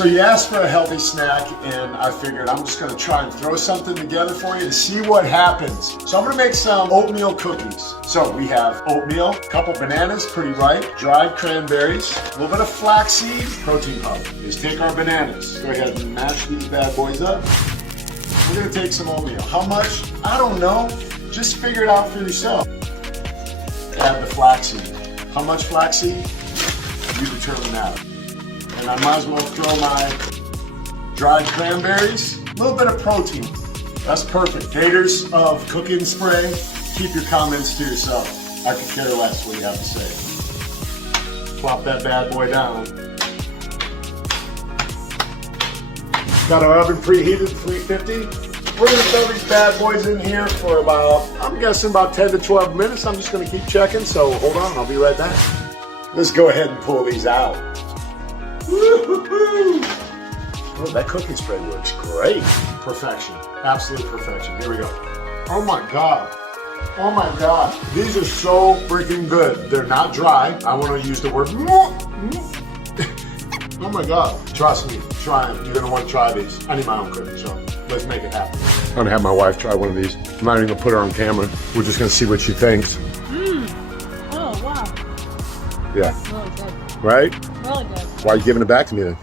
So you asked for a healthy snack, and I figured I'm just gonna try and throw something together for you to see what happens. So I'm gonna make some oatmeal cookies. So we have oatmeal, a couple bananas, pretty ripe, dried cranberries, a little bit of flaxseed, protein powder. Just take our bananas, go ahead and mash these bad boys up. We're gonna take some oatmeal. How much? I don't know. Just figure it out for yourself. Add the flaxseed. How much flaxseed? You determine that. And I might as well throw my dried cranberries. A little bit of protein. That's perfect. Haters of cooking spray, keep your comments to yourself. I could care less what you have to say. Plop that bad boy down. Got our oven preheated to 350. We're gonna throw these bad boys in here for about, I'm guessing about 10 to 12 minutes. I'm just gonna keep checking, so hold on, I'll be right back. Let's go ahead and pull these out. Woo-hoo-hoo. Oh, that cooking spray works great. Perfection, absolute perfection. Here we go. Oh my God. Oh my God. These are so freaking good. They're not dry. I wanna use the word oh my God. Trust me, try them. You're gonna wanna try these. I need my own cooking, so let's make it happen. I'm gonna have my wife try one of these. I'm not even gonna put her on camera. We're just gonna see what she thinks. Oh, wow. Yeah. That's really good. Right? Really good. Why are you giving it back to me then?